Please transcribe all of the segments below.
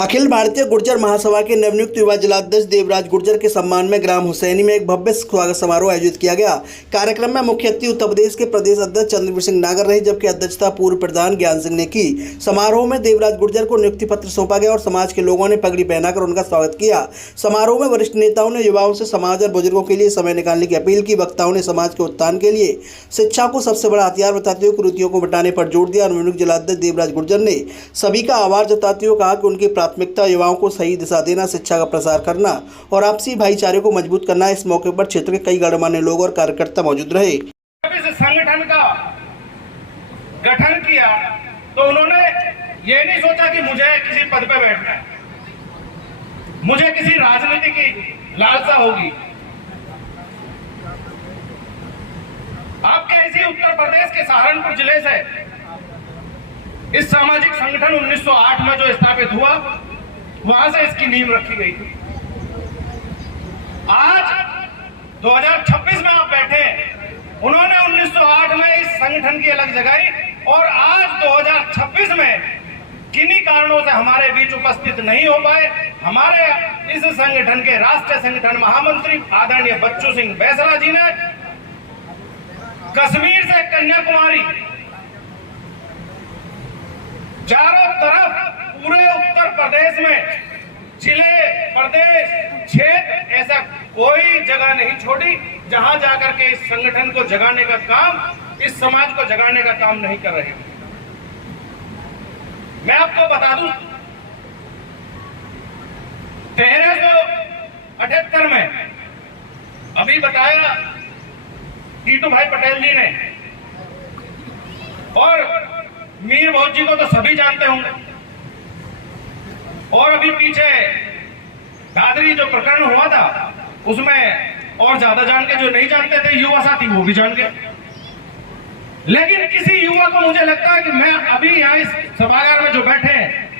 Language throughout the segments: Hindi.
अखिल भारतीय गुर्जर महासभा के नवनियुक्त युवा जिलाध्यक्ष देवराज गुर्जर के सम्मान में ग्राम हुसैनी में एक भव्य स्वागत समारोह आयोजित किया गया। कार्यक्रम में मुख्य अतिथि उत्तर प्रदेश के प्रदेश अध्यक्ष चंद्रवीर सिंह नागर रहे, जबकि अध्यक्षता पूर्व प्रधान ज्ञान सिंह ने की। समारोह में देवराज गुर्जर को नियुक्ति पत्र सौंपा गया और समाज के लोगों ने पगड़ी पहनाकर उनका स्वागत किया। समारोह में वरिष्ठ नेताओं ने युवाओं से समाज और बुजुर्गों के लिए समय निकालने की अपील की। वक्ताओं ने समाज के उत्थान के लिए शिक्षा को सबसे बड़ा हथियार बताते हुए कुरीतियों को मिटाने पर जोर दिया। नवनियुक्त जिलाध्यक्ष देवराज गुर्जर ने सभी का आभार जताते हुए कहा कि उनकी प्राथमिकता युवाओं को सही दिशा देना, शिक्षा का प्रसार करना और आपसी भाईचारे को मजबूत करना। इस मौके पर क्षेत्र के कई गणमान्य लोग और कार्यकर्ता मौजूद रहे। इस संगठन का गठन किया तो उन्होंने ये नहीं सोचा कि मुझे किसी पद पे बैठना है, मुझे किसी राजनीति की लालसा होगी। आपके इसी उत्तर प्रदेश के सहारनपुर जिले से इस सामाजिक संगठन 1908 में जो स्थापित हुआ, वहां से इसकी नींव रखी गई थी। आज 2026 में आप बैठे, उन्होंने 1908 में इस संगठन की अलग जगाई और आज 2026 में किन्हीं कारणों से हमारे बीच उपस्थित नहीं हो पाए। हमारे इस संगठन के राष्ट्रीय संगठन महामंत्री आदरणीय बच्चू सिंह बेसरा जी ने कश्मीर से कन्याकुमारी चारों तरफ पूरे उत्तर प्रदेश में जिले, प्रदेश, क्षेत्र ऐसा कोई जगह नहीं छोड़ी जहां जाकर के इस संगठन को जगाने का काम, इस समाज को जगाने का काम नहीं कर रहे। मैं आपको बता दूं, 1378 में अभी बताया टीटू भाई पटेल जी ने, और मीर भोज जी को तो सभी जानते होंगे, और अभी पीछे दादरी जो प्रकरण हुआ था उसमें और ज्यादा जान के जो नहीं जानते थे युवा साथी वो भी जान गए। लेकिन किसी युवा को मुझे लगता है कि मैं अभी यहाँ इस सभागार में जो बैठे हैं,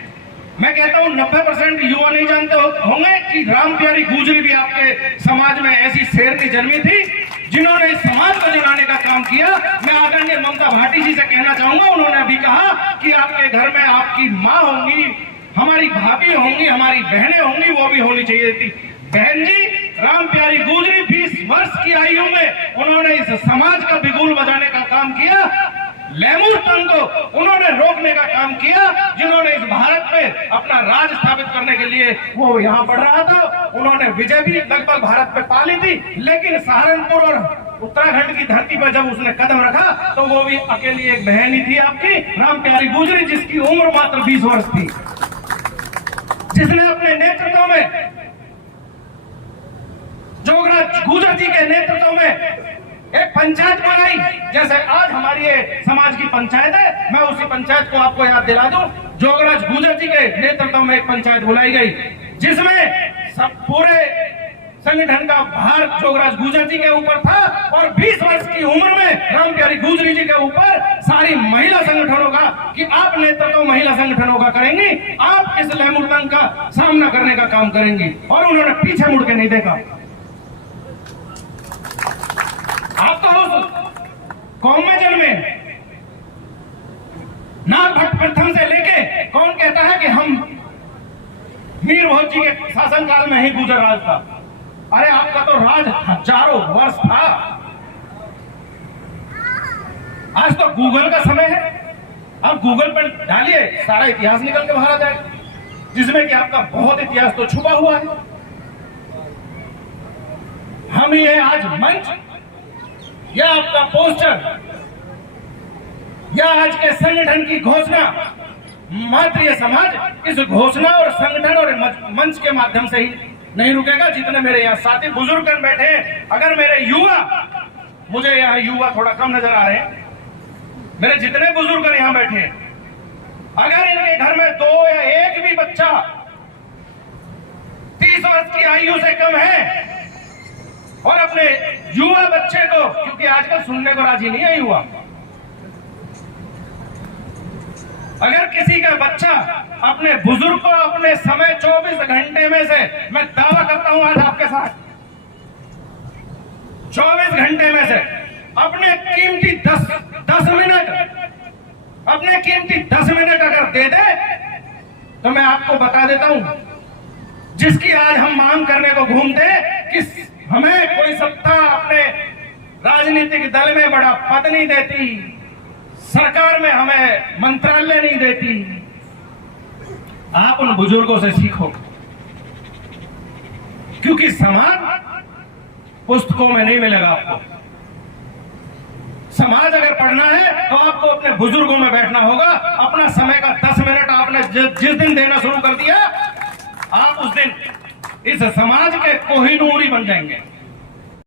मैं कहता हूँ 90% युवा नहीं जानते होंगे कि राम प्यारी गुजरी भी आपके समाज में ऐसी शेर की जन्मी थी जिन्होंने इस समाज को जगाने का काम किया। मैं आदरणीय ममता भाटी जी से कहना चाहूंगा, उन्होंने अभी कहा कि आपके घर में आपकी माँ होंगी, हमारी भाभी होंगी, हमारी बहनें होंगी, वो भी होनी चाहिए थी। बहन जी, राम प्यारी गुजरी 20 वर्ष की आयु में उन्होंने इस समाज का बिगुल बजाने का काम किया। लेमूर तंग को उन्होंने रोकने का काम किया, जिन्होंने इस भारत में अपना राज स्थापित करने के लिए वो यहाँ बढ़ रहा था। उन्होंने विजय भी लगभग भारत पे पा ली थी, लेकिन सहारनपुर और उत्तराखंड की धरती पर जब उसने कदम रखा तो वो भी अकेली एक बहन ही थी आपकी, राम प्यारी गुजरी, जिसकी उम्र मात्र 20 वर्ष थी, जिसने अपने नेतृत्व में, जोगराज गुर्जर जी के नेतृत्व में एक पंचायत बनाई। जैसे आज हमारी ये समाज की पंचायत है, मैं उसी पंचायत को आपको याद दिला दूं। जोगराज गुर्जर जी के नेतृत्व में एक पंचायत बुलाई गई, जिसमें सब पूरे संगठन का भार जोगराज गुर्जर जी के ऊपर था, और 20 वर्ष की उम्र में राम प्यारी गुजरी जी के ऊपर सारी महिला संगठनों का, कि आप नेतृत्व महिला संगठनों का करेंगी, आप इस लहमुर्दंग का सामना करने का काम करेंगी। और उन्होंने पीछे मुड़ के नहीं देखा। आप तो उस कौम में जन्मे, नाग भट्ट प्रथम से लेके कौन कहता है कि हम मीर भोज जी के शासनकाल में ही गुजर राज था। अरे आपका तो राज हजारों वर्ष था। आज तो गूगल का समय है, आप गूगल पर डालिए, सारा इतिहास निकल के बाहर आ जाएगा, जिसमें कि आपका बहुत इतिहास तो छुपा हुआ है। हम ये आज मंच या आपका पोस्टर या आज के संगठन की घोषणा, मात्र समाज इस घोषणा और संगठन और मंच के माध्यम से ही नहीं रुकेगा। जितने मेरे यहाँ साथी बुजुर्ग बैठे हैं, अगर मेरे युवा, मुझे यहाँ युवा थोड़ा कम नजर आ रहे हैं, मेरे जितने बुजुर्ग यहाँ बैठे हैं, अगर इनके घर में 2 या 1 भी बच्चा 30 वर्ष की आयु से कम है और अपने युवा बच्चे को, क्योंकि आजकल सुनने को राजी नहीं है युवा, अगर किसी का बच्चा अपने बुजुर्ग को अपने समय 24 घंटे में से, मैं दावा करता हूं आज आपके साथ, 24 घंटे में से अपने कीमती 10 मिनट अगर दे दे तो मैं आपको बता देता हूं, जिसकी आज हम मांग करने को घूमते कि हमें कोई सत्ता अपने राजनीतिक दल में बड़ा पद नहीं देती, सरकार में हमें मंत्रालय नहीं देती। आप उन बुजुर्गों से सीखो, क्योंकि समाज पुस्तकों में नहीं मिलेगा आपको। समाज अगर पढ़ना है तो आपको अपने बुजुर्गों में बैठना होगा। अपना समय का 10 मिनट आपने जिस दिन देना शुरू कर दिया, आप उस दिन इस समाज के कोहिनूर ही बन जाएंगे।